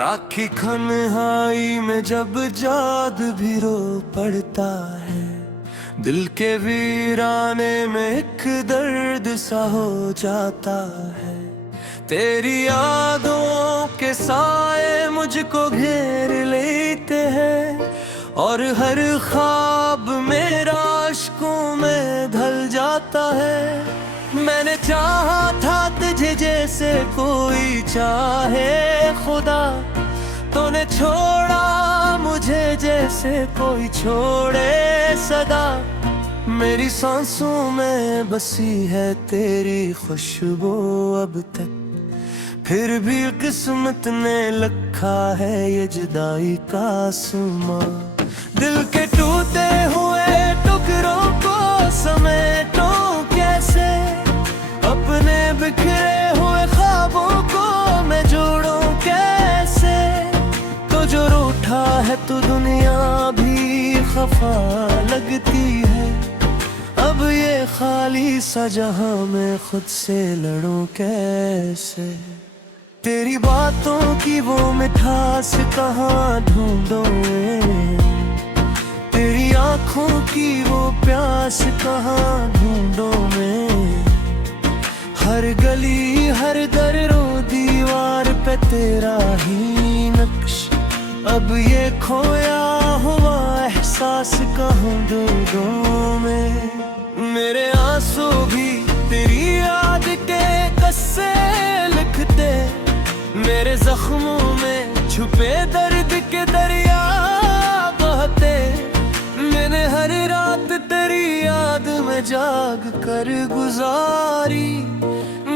राखी खनहाई में जब जाद भी रो पड़ता है, दिल के वीराने में एक दर्द सा हो जाता है। तेरी यादों के साए मुझको घेर लेते हैं और हर ख्वाब मेरा अश्कों में ढल जाता है। मैंने चाहा था तुझे जैसे कोई चाहे खुदा, तूने छोड़ा मुझे जैसे कोई छोड़े सदा। मेरी सांसों में बसी है तेरी खुशबू अब तक, फिर भी किस्मत ने लिखा है ये जुदाई का आसमां। दिल के टूटे हुए टुकड़ों को समेटो कैसे, अपने बिखरे हुए ख्वाबों को मैं जोड़ूं कैसे। तो जो रूठा है तो दुनिया भी खफा लगती है, अब ये खाली सा जहां मैं खुद से लड़ूं कैसे। तेरी बातों की वो मिठास कहाँ ढूंढूं, तेरी आँखों की वो प्यास कहाँ ढूंढूं मैं। हर गली हर दर रो दीवार पे तेरा ही नक्श, अब ये खोया हुआ एहसास कहाँ ढूंढूं मैं। मेरे आंसू भी तेरी याद के किस्से लिखते, मेरे जख्मों में छुपे दर्द के दरिया बहते। मैंने हर रात तेरी याद में जाग कर गुजारी,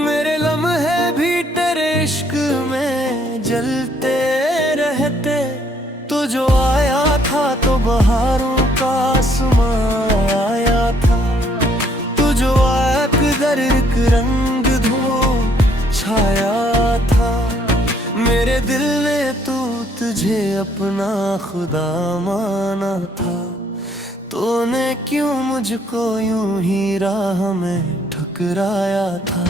मेरे लम्हे भी तेरे इश्क में जलते रहते। तो जो आया था तो बहारों का आसमां आया था, तू जो आया किधर एक रंग धूप छाया था। मेरे दिल ने तुझे अपना खुदा माना था, तूने क्यों मुझको यूं ही राह में ठुकराया था।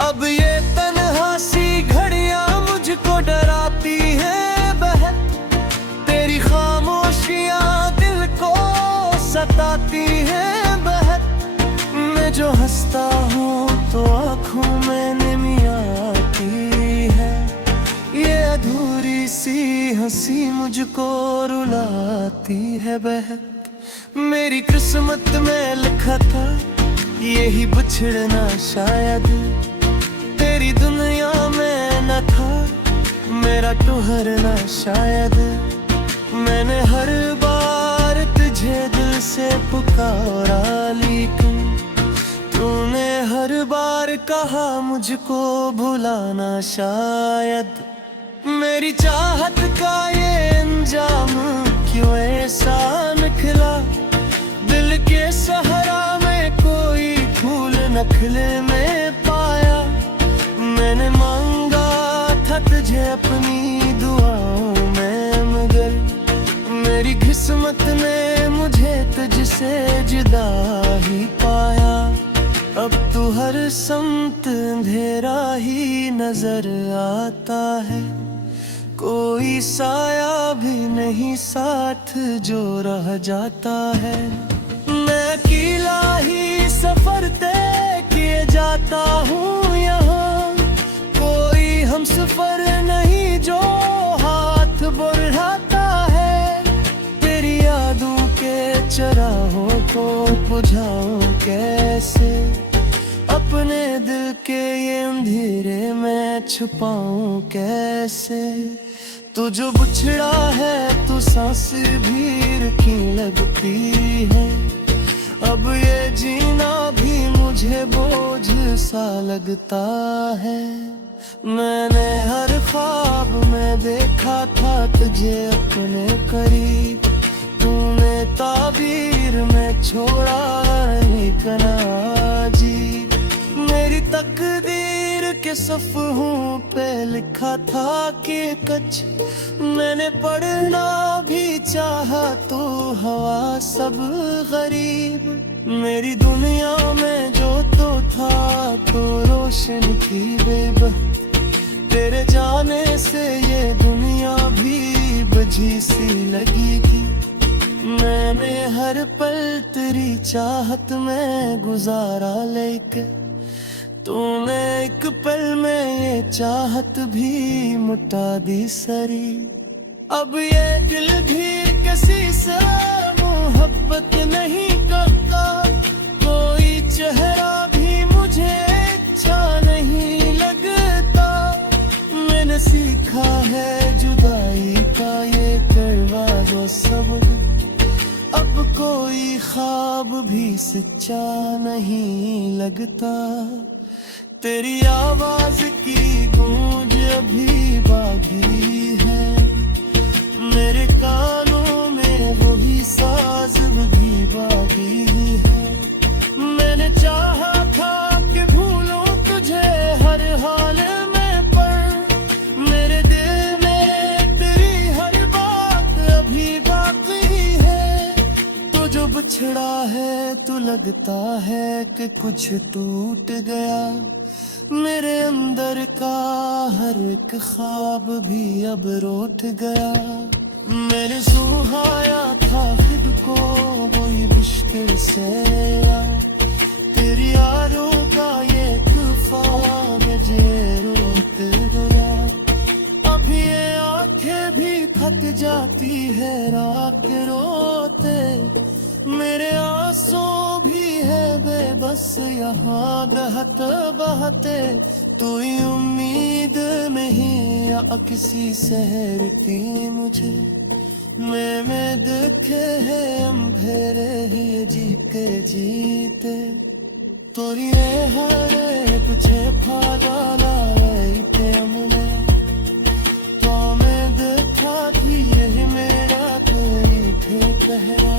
अब ये तन्हा सी घड़ियां मुझको डराती है बहन, तेरी खामोशियां दिल को सताती है बहन। मैं जो हंसता हूँ तो आँखों में नमी आती है, ये अधूरी सी हंसी मुझको रुलाती है बहन। मेरी किस्मत में लिखा था यही बिछड़ना शायद, तेरी दुनिया में न था मेरा ठहरना शायद। मैंने हर बार तुझे दिल से पुकारा, लेकिन तूने हर बार कहा मुझको भुलाना शायद। मेरी चाहत का ये अंजाम क्यों ऐसा निकला, दिल के सहारा में कोई फूल न खिले में पाया। मैंने मांगा था तुझे अपनी दुआओं में, मगर मेरी किस्मत ने मुझे तुझसे जुदा ही पाया। अब तू हर समत अंधेरा ही नजर आता है, कोई साया भी नहीं साथ जो रह जाता है। मैं अकेला ही सफर तय किए जाता हूँ यहाँ, कोई हम सफर नहीं जो हाथ बढ़ाता है। तेरी यादों के चराहों को बुझाऊं कैसे, अपने दिल के ये अंधेरे में छुपाऊं कैसे। तू जो बिछड़ा है तू सांस भी रुकी लगती है, अब ये जीना भी मुझे बोझ सा लगता है। मैंने हर ख्वाब में देखा था तुझे अपने करीब, तूने ताबीर में छोड़ा नहीं कना जी। मेरी तकदीर के सफ़हों पे लिखा था कि कुछ मैंने पढ़ना भी चाहा, तो हवा सब गरीब। मेरी दुनिया में जो तो था तो रोशन थी बेबस, तेरे जाने से ये दुनिया उलझी सी लगी थी। मैंने हर पल तेरी चाहत में गुजारा, लेके तूने एक पल में ये चाहत भी मुटा दी सरी। अब ये दिल भी किसी से मोहब्बत नहीं करता, कोई चेहरा भी मुझे अच्छा नहीं लगता। मैंने सीखा है जुदाई का ये कड़वा जो सबक, अब कोई ख्वाब भी सच्चा नहीं लगता। तेरी आवाज की गूंज अभी बाकी है, मेरे कानों में वही साज भी बाकी है। मैंने चाहा था कि भूलूं तुझे हर हाल में, पर मेरे दिल में तेरी हर बात अभी बाकी है। तो जो बिछड़ा है तो लगता है कि कुछ टूट गया, मेरे अंदर का हर एक ख्वाब भी अब रूठ गया। मैंने सुहाया था खुद को वही मुश्किल से, तेरी यारों का ये तूफान मुझे रोक गया। अब ये आंखें भी थक जाती है रात रोते, मेरे आंसू भी है बेबस यहाँ बहते बहते। तू ही उम्मीद नहीं या किसी शहर की मुझे, मैं देखे है अंधेरे ही जी के जीते। तोरी हरे तुझे फादा लाते हमने, तो मैं देखा थी यही मेरा कोई थे पहरा।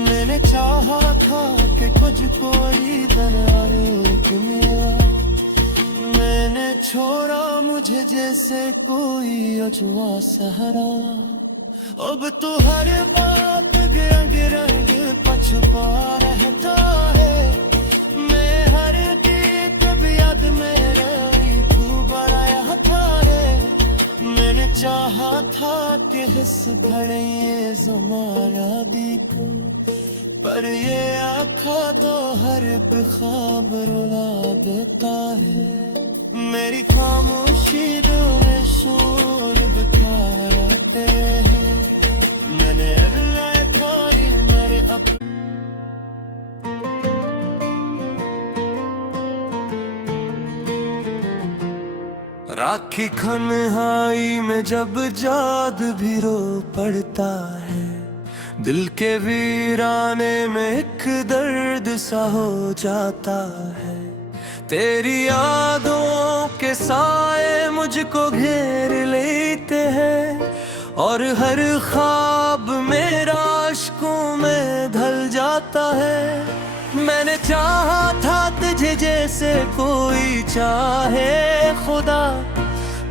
मैंने चाहा था कि कुछ कोई दरार मेरा, मैंने छोड़ा मुझे जैसे कोई अजवा सहारा। अब तो हर बात रंग रंग पछपा रहता है, मैं हर गीत भी याद में रही तू बराया था रे। मैंने चाहा था कि हिस भरे ये ज़माना देखूं, पर ये आँखा तो हर एक ख्वाब रुला देता है। मेरी खामोशी में शोर बिखारते हैं, मैंने अल्लाह खाली मेरे अपने। राखी खनहाई में जब याद भी रो पड़ता है, दिल के वीराने में एक दर्द सा हो जाता है। तेरी यादों के साए मुझको घेर लेते हैं, और हर ख्वाब मेरा अश्कों में ढल जाता है। मैंने चाहा था तुझे जैसे कोई चाहे खुदा,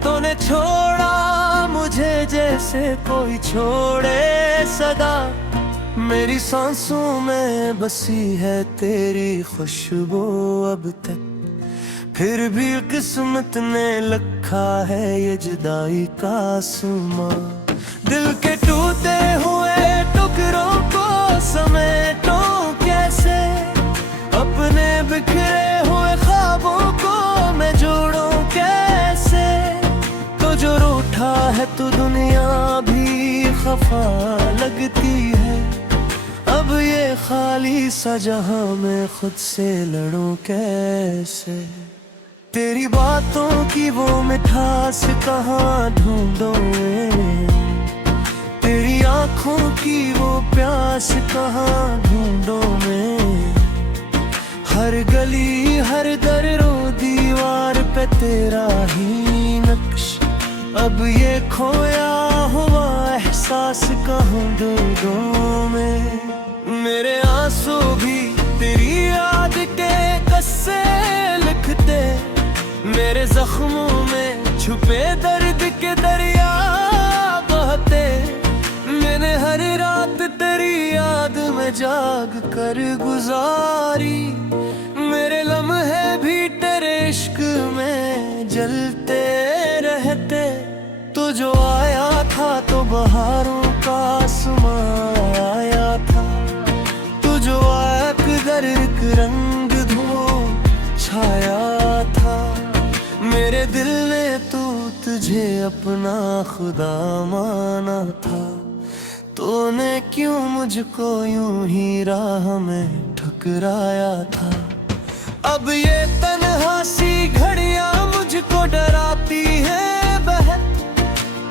तूने छोड़ा मुझे जैसे कोई छोड़े सदा। मेरी सांसों में बसी है तेरी खुशबू अब तक, फिर भी किस्मत ने लिखा है ये जुदाई का आसमां। दिल के टूटे हुए टुकड़ों को समेटो कैसे, अपने बिखरे हुए ख्वाबों को मैं जोड़ूं कैसे। तो जो रूठा है तो दुनिया भी खफा लगती है, अब ये खाली सा जहां मैं खुद से लड़ूं कैसे। तेरी बातों की वो मिठास कहाँ ढूंढूं मैं, तेरी आँखों की वो प्यास कहाँ ढूंढूं मैं। हर गली हर दर रो दीवार पे तेरा ही नक्श, अब ये खोया हुआ एहसास कहाँ ढूंढूं मैं। मेरे आंसू भी तेरी याद के किस्से लिखते, मेरे जख्मों में छुपे दर्द के दरिया बहते। मैंने हर रात तेरी याद में जाग कर गुजारी, मेरे लम्हे भी तेरे इश्क में जलते रहते। तो जो आया था तो तुझे अपना खुदा माना था, तूने क्यों मुझको यूं ही राह में ठुकराया था। अब ये तन्हा सी घड़ियां मुझको डराती है बहत,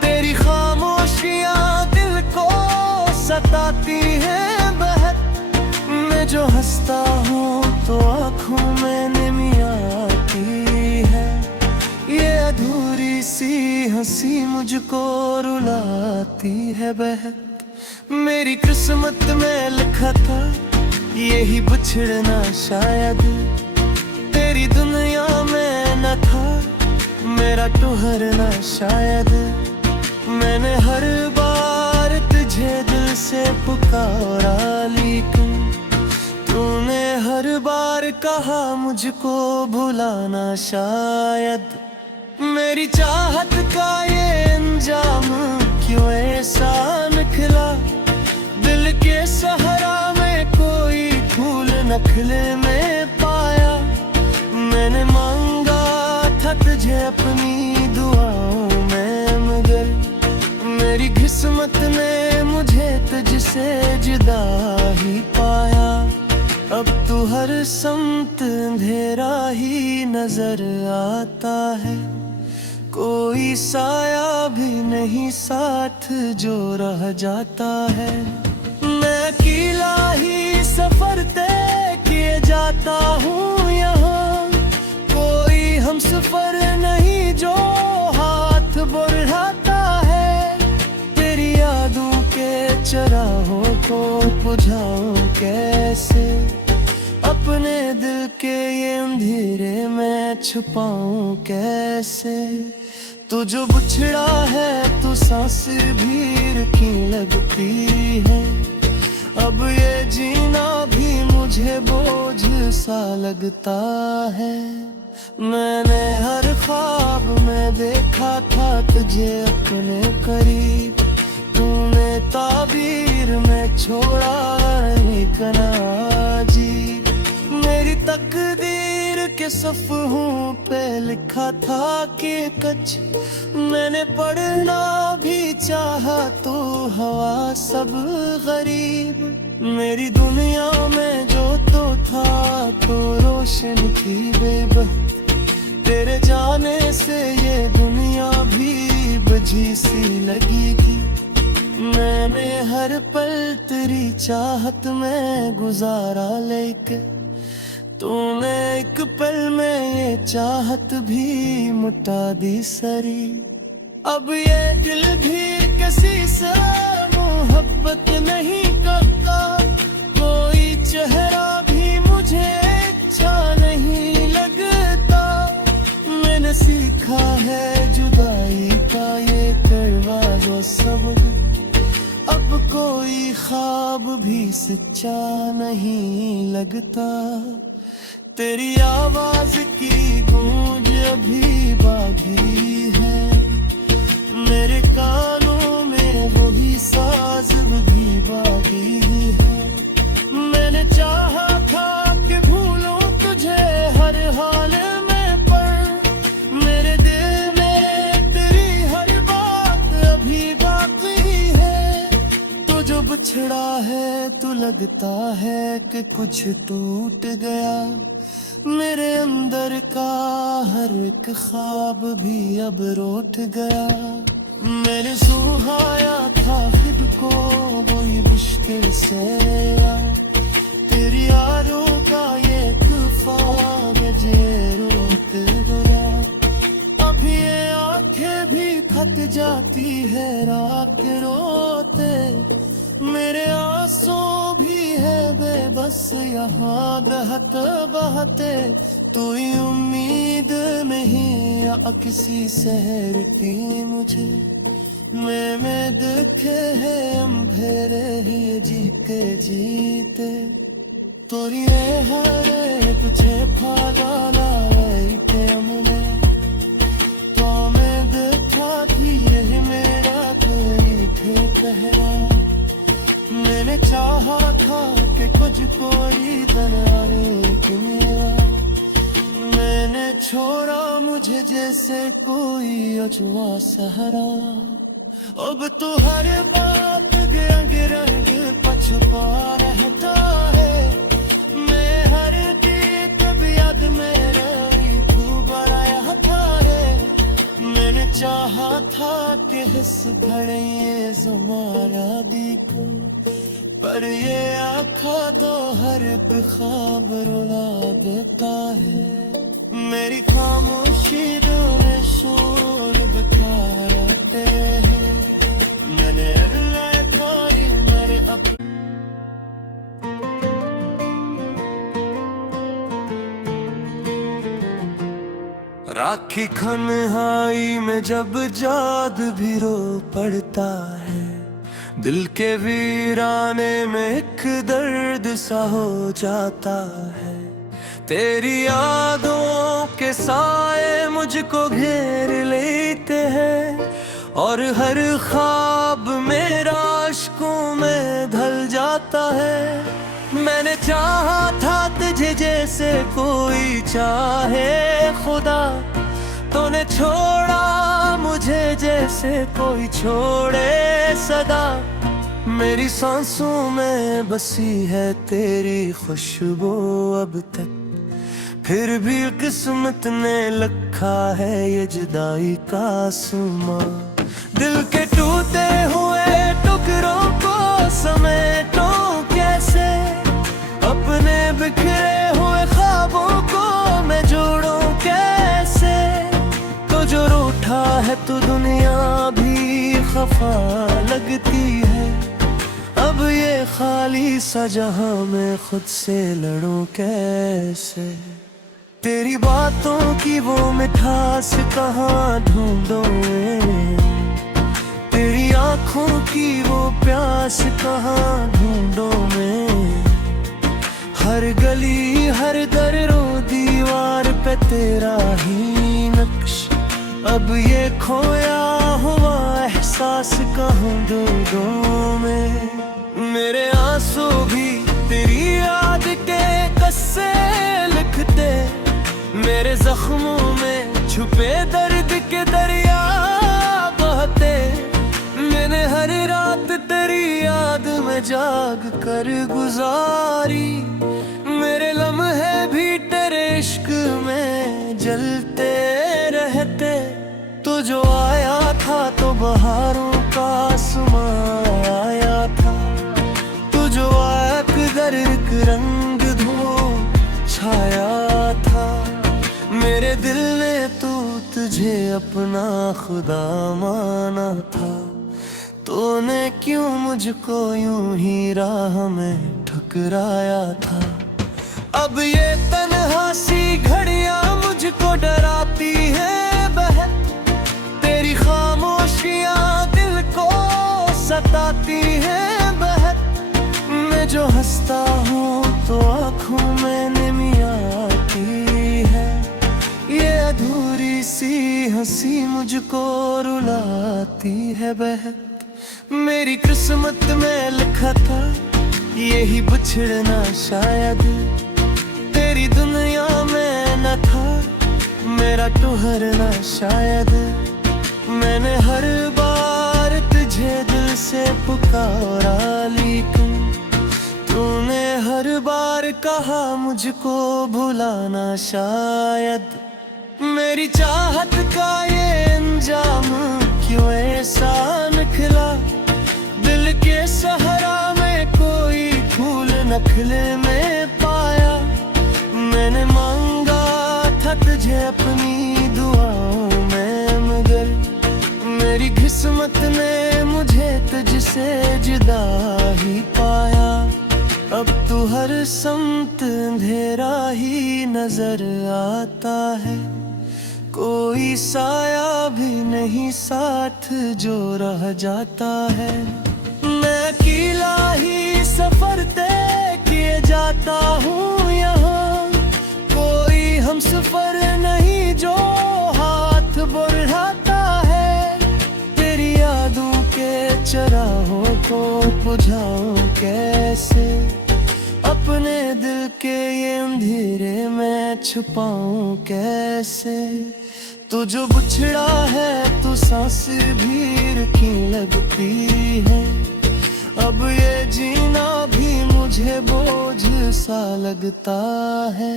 तेरी खामोशियां दिल को सताती है बहत। मैं जो हंसता हूँ तो आँखों में नमी आती है, ये अधूरी सी हंसी मुझको रुलाती है बहत। मेरी किस्मत में लिखा था यही बिछड़ना शायद, तेरी दुनिया में न था मेरा ठहरना शायद। मैंने हर बार तुझे दिल से पुकारा, लेकिन तूने हर बार कहा मुझको भुलाना शायद। मेरी चाहत का ये अंजाम क्यों ऐसा निकला, दिल के सहारा में कोई फूल न खिले में पाया। मैंने मांगा था तुझे अपनी दुआओं में, मगर मेरी किस्मत ने मुझे तुझसे जुदा ही पाया। अब तू हर समत अंधेरा ही नजर आता है, कोई साया भी नहीं साथ जो रह जाता है। मैं अकेला ही सफर तय किए जाता हूँ यहाँ, कोई हम सफर नहीं जो हाथ बढ़ाता है। तेरी यादों के चराहों को बुझाऊं कैसे, अपने दिल के ये अंधेरे में छुपाऊं कैसे। तू जो बिछड़ा है तू सांस भी रुकी लगती है, अब ये जीना भी मुझे बोझ सा लगता है। मैंने हर ख्वाब में देखा था तुझे अपने करीब, तूने ताबीर में छोड़ा एक नाजी। मेरी तकदीर के सफ़हों पे लिखा था कि कच मैंने पढ़ना भी चाहा तो हवा सब गरीब। मेरी दुनिया में जो तो था तो रोशन थी बेबस, तेरे जाने से ये दुनिया भी बुझी सी लगी थी। मैंने हर पल तेरी चाहत में गुजारा, लेके तूने एक पल में ये चाहत भी मुटा दी सरी। अब ये दिल भी किसी से मोहब्बत नहीं करता, कोई चेहरा भी मुझे अच्छा नहीं लगता। मैंने सीखा है जुदाई का ये कड़वा जो सबक, अब कोई ख्वाब भी सच्चा नहीं लगता। तेरी आवाज की गूंज अभी बाकी है, मेरे कानों में वही साज भी बाकी है। मैंने चाहा था कि भूलूं तुझे हर हाल में, पर मेरे दिल में तेरी हर बात अभी बाकी है। तो जो बिछड़ा है तो लगता है कि कुछ टूट गया, मेरे अंदर का हर एक ख्वाब भी अब रूठ गया। मैंने सुहाया था खुद को वही मुश्किल से, तेरी यारों का ये तूफान मुझे रोक गया। अभी ये आंखें भी खत जाती है रात रोते, मेरे आंसू भी है बेबस यहाँ बहते बहते। तू उम्मीद नहीं या किसी शहर की मुझे, मैं देखे है अंधेरे ही जी के जीते। तोरी हर एक छे फागाला थे हमने, तो मैं देखा थी यही मेरा कोई थे पहरा। मैंने चाहा था कि कुछ कोई दरारे की मेरा, मैंने छोड़ा मुझे जैसे कोई अजवा सहरा। अब तो हर बात रंग रंग पछपा रहता है। मैं हर गीत भी याद में रही तू बराया था है। मैंने चाहा था कि हिस खड़े ये ज़माना देखो, पर ये आँखा तो हर एक ख्वाब रुला देता है। मेरी खामोशी में शोर बिखारते हैं। मैंने अल्लाह खाली मेरे अपने राखी खनहाई में जब याद भी रो पड़ता है। दिल के वीराने में एक दर्द सा हो जाता है। तेरी यादों के साए मुझको घेर लेते हैं, और हर ख्वाब मेरा अश्कों में ढल जाता है। मैंने चाहा था तुझे जैसे कोई चाहे खुदा, तूने छोड़ा मुझे जैसे कोई छोड़े सदा। मेरी सांसों में बसी है तेरी खुशबू अब तक, फिर भी किस्मत ने लिखा है ये जुदाई का आसमां। दिल के टूटे हुए टुकड़ों को समेटो कैसे, अपने बिखरे हुए ख्वाबों को मैं जोड़ूं कैसे। तो जो रूठा है तो दुनिया भी खफा लगती है। अब ये खाली सा जहां मैं खुद से लड़ूं कैसे। तेरी बातों की वो मिठास कहाँ ढूंढूं मैं, तेरी आँखों की वो प्यास कहाँ ढूंढूं मैं। हर गली हर दर रो दीवार पे तेरा ही नक्श, अब ये खोया हुआ एहसास कहाँ ढूंढूं मैं। मेरे आंसू भी तेरी याद के किस्से लिखते, मेरे जख्मों में छुपे दर्द के दरिया बहते। मैंने हर रात तेरी याद में जाग कर गुजारी, मेरे लम्हे भी तेरे इश्क में जलते रहते। तो जो आया था तो बहारों का आसमां आया था, तो जो आया किधर एक रंग धूप छाया था। मेरे दिल ने तो तुझे अपना खुदा माना था, तूने क्यों मुझको यूं ही राह में ठुकराया था। अब ये तन्हा सी घड़ियां मुझको डराती है बहन, तेरी खामोशियां दिल को सताती है बहन। मैं जो हंसता हूँ तो आँखों में नमी आती है, ये अधूरी सी हंसी मुझको रुलाती है बहन। मेरी किस्मत में लिखा था यही बिछड़ना शायद, तेरी दुनिया में न था मेरा ठहरना शायद। मैंने हर बार तुझे दिल से पुकारा, लेकिन तूने हर बार कहा मुझको भुलाना शायद। मेरी चाहत का ये अंजाम क्यों ऐसा निकला, दिल के सहरा में कोई फूल न खिले में पाया। मैंने मांगा था तुझे अपनी दुआओं में, मगर मेरी किस्मत ने मुझे तुझसे जुदा ही पाया। अब तो हर समत अंधेरा ही नजर आता है, कोई साया भी नहीं साथ जो रह जाता है। मैं अकेला ही सफर तय किए जाता हूँ यहाँ, कोई हम सफर नहीं जो हाथ बढ़ाता है। तेरी यादों के चराहों को बुझाऊं कैसे, अपने दिल के ये अंधेरे में छुपाऊं कैसे। तू जो बिछड़ा है तू सांस भी रुकी लगती है। अब ये जीना भी मुझे बोझ सा लगता है।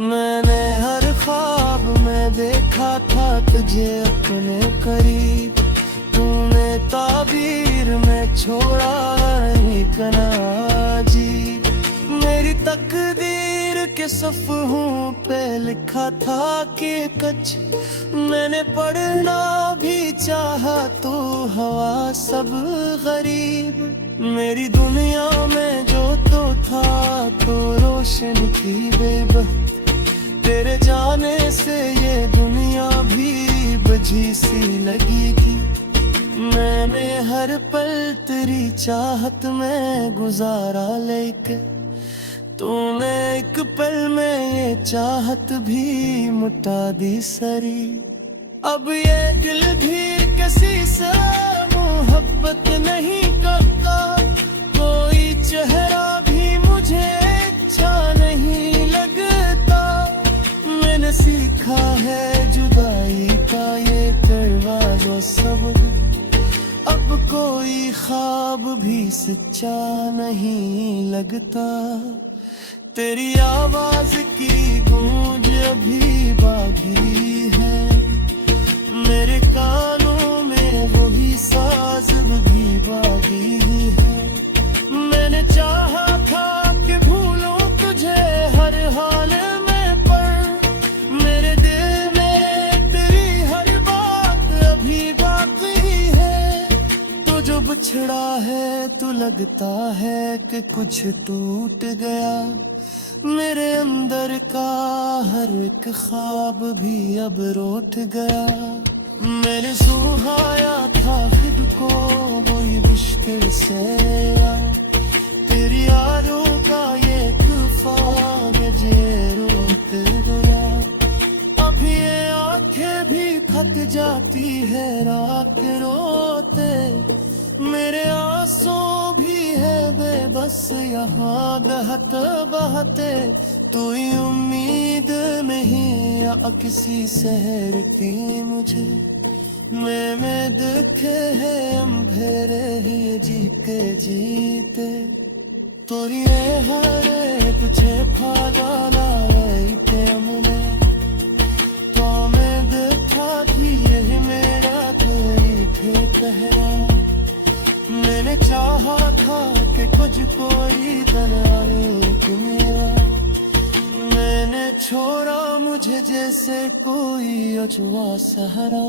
मैंने हर ख्वाब में देखा था तुझे अपने करीब, तूने ताबीर में छोड़ा नहीं कना जी। मेरी तकदीर के सफ़हों पे लिखा था कि कच मैंने पढ़ना भी चाहा तो हवा सब गरीब। मेरी दुनिया में जो तो था तो रोशन थी बेबस, तेरे जाने से ये दुनिया भी बुझी सी लगेगी। मैंने हर पल तेरी चाहत में गुजारा लेके, तूने एक पल में ये चाहत भी मुटा दी सरी। अब ये दिल भी किसी से मोहब्बत नहीं करता, कोई चेहरा भी मुझे अच्छा नहीं लगता। मैंने सीखा है जुदाई का ये कड़वा जो सबक, अब कोई ख्वाब भी सच्चा नहीं लगता। तेरी आवाज की गूंज अभी बाकी है, मेरे कानों में वही साज भी बाकी है। मैंने चाहा था कि भूलूं तुझे हर हाल में, पर मेरे दिल में तेरी हर बात अभी बाकी है। तो जो बिछड़ा है तो लगता है कि कुछ टूट गया, मेरे अंदर का हर एक ख्वाब भी अब रोट गया। मैंने सुहाया था खुद को वही मुश्किल से, तेरी यारों का ये तूफान मुझे रोक गया। अब ये आंखें भी थक जाती है रात रोते, मेरे आंसू भी है बेबस यहाँ बहत बहते। तू ही उम्मीद में ही या किसी शहर की मुझे, मैं देखे है अंधेरे ही जी के जीते। तोरी हरे तुझे फागाला थे हमने, तो मैं देखा थी यही मेरा कोई थे पहरा। मैंने चाहा था कि कुछ कोई दनारे मेरा, मैंने छोड़ा मुझे जैसे कोई अजवा सहरा।